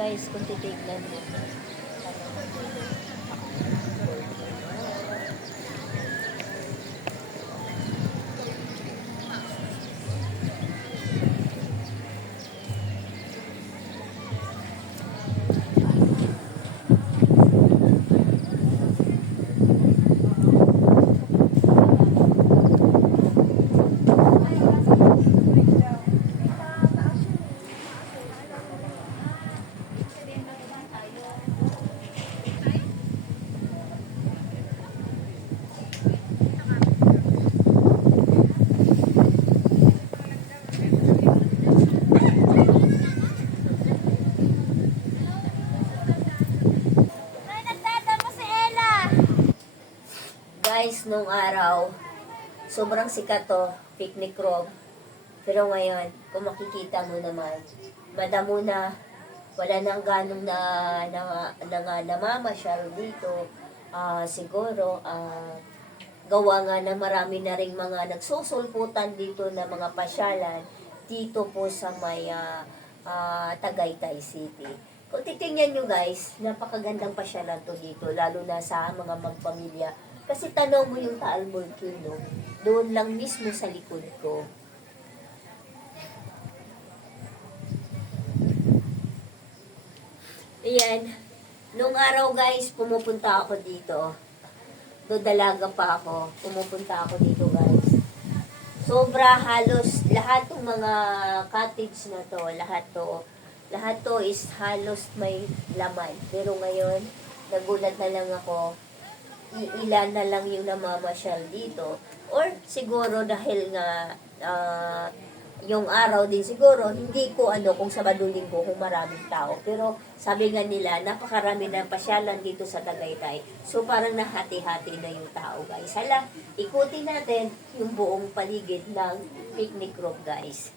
guys, kung titignan mo. Guys, nung araw, sobrang sikat to, picnic room. Pero ngayon, kung makikita mo naman, madamo na, wala nang ganong namamasyal dito. Siguro, gawa nga na marami na ring mga nagsusulputan dito na mga pasyalan dito po sa may Tagaytay City. Kung titingnan nyo guys, napakagandang pasyalan to dito, lalo na sa mga magpamilya. Kasi tanaw mo yung Taal Volcano, doon lang mismo sa likod ko. Ayan, nung araw guys, pumupunta ako dito. Doon dalaga pa ako, pumupunta ako dito guys. Sobra halos, lahat ng mga cottage na to, lahat to is halos may laman. Pero ngayon, nagulat na lang ako, ilan na lang yung namamasyal dito. Or siguro dahil nga yung araw din siguro, hindi ko kung Sabado Linggo kung maraming tao. Pero sabi nga nila, napakarami na pasyalan dito sa Tagaytay. So parang nahati-hati na yung tao guys. Hala, ikutin natin yung buong paligid ng picnic room guys.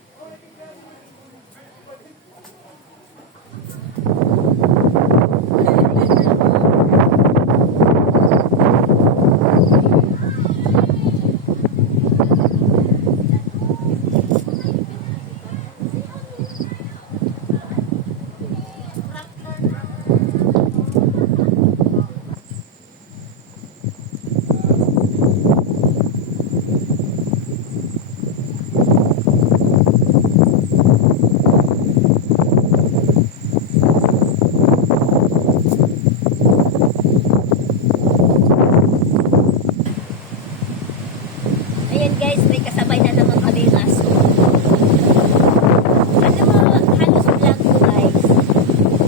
Ayan guys, may kasabay na naman kami yung aso. Alam mo, halos vlog ko guys.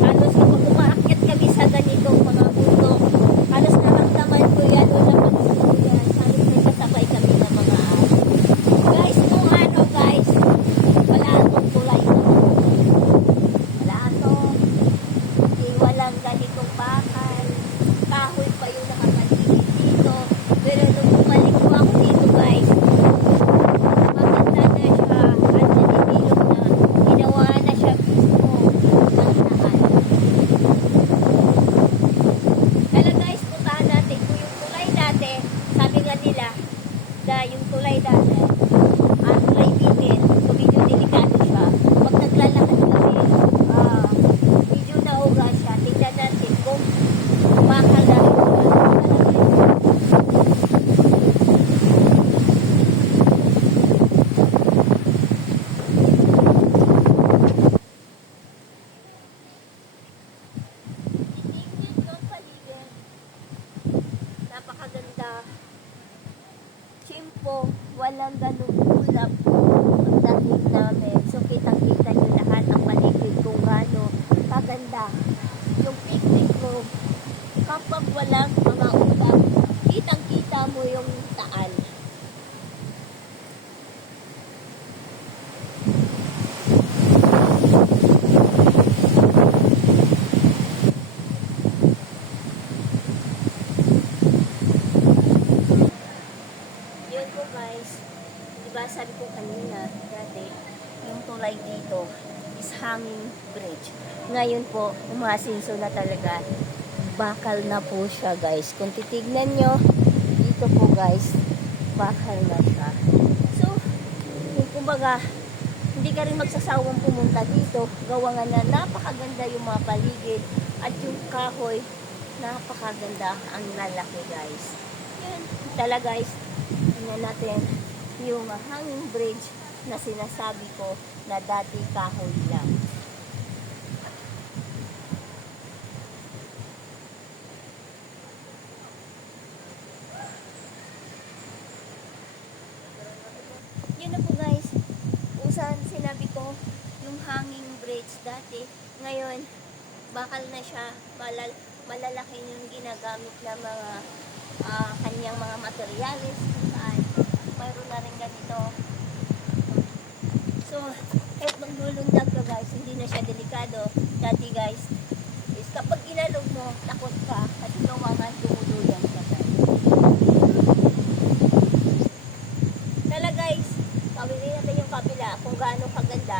Halos kapag umaakyat kami sa ganitong mga bundok, halos naramdaman ko yan o naman ko yan. Halos may kasabay kami ng mga aso. Guys, nung guys, wala akong tulay. Wala ako. Hindi walang ganitong bakal. Kahoy pa yung nakakaligid dito. Pero nung bumalik ko ako dito guys, yung tulay dati, tulay bitin, so medyo delikado siya. Pag naglalakad kami, medyo nauga siya. Tingnan natin kung bakal na rin napakaganda. Simpo, walang ganong ulap pagdating namin. So, kitang-kita nyo lahat ang paligid kung gano'n kaganda. Yung picnic room, kapag walang mga ulap, kitang-kita mo yung Taal. Guys, diba sabi ko kanina dati, yung tulay dito is hanging bridge. Ngayon po, umasinso na talaga. Bakal na po siya guys. Kung titignan nyo, dito po guys, bakal na siya. So, kumbaga, hindi ka rin magsasawang pumunta dito. Gawa nga na napakaganda yung mga paligid at yung kahoy, napakaganda ang lalaki guys. Yan, tala guys, tingnan natin yung hanging bridge na sinasabi ko na dati kahoy lang. Yun na po guys, kung saan sinabi ko yung hanging bridge dati, ngayon bakal na siya, malalaki yung ginagamit na mga kanyang mga materyales kung saan mayroon na rin ganito. So kahit maglulundag ka guys, hindi na siya delikado. Dati guys is kapag inalog mo, takot ka kasi gawangan dumuluyan ka guys. Tala guys, pamili natin yung kabila kung gaano kaganda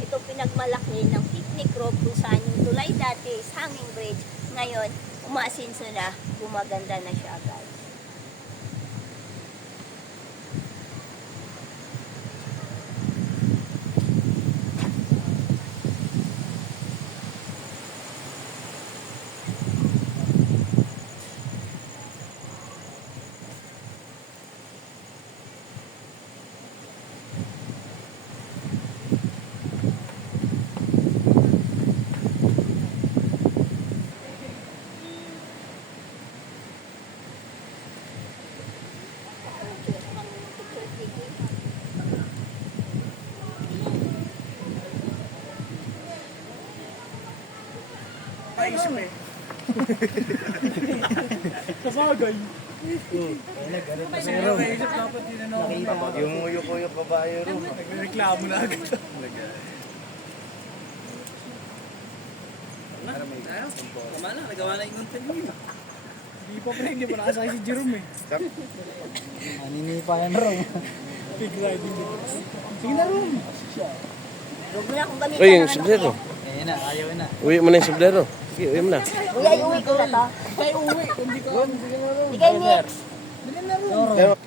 itong pinagmalaki ng picnic room kung saan yung tulay dati is hanging bridge. Ngayon, umaasinso na, gumaganda na siya guys. Paisip eh. Sabagay. Kasi nga paisip dapat din ano. Yung uyok-uyok babae ro. Nagreklamo na agad. Tama na, nagawa na yung content mo. Hindi pa pre, hindi pa nakasakay si Jerome eh. Naninipa yan ro. Big riding. Sige na ron. Huwag mo na akong gamitin. Uy, yung ng sombrero. Eh na, ayaw na. Uwi mo na yung sombrero. Sige, uwi mo na. Kuya, iuwi ko na to. Tayo uwi. Hindi ka. Hindi kayo next. Dali na ron.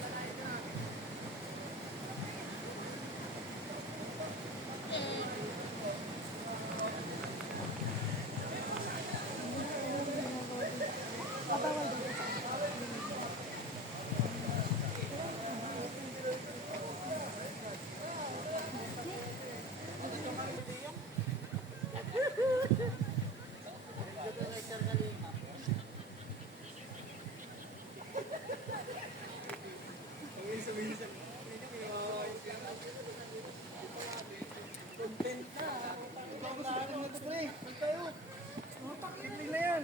Content na. Ito na yan.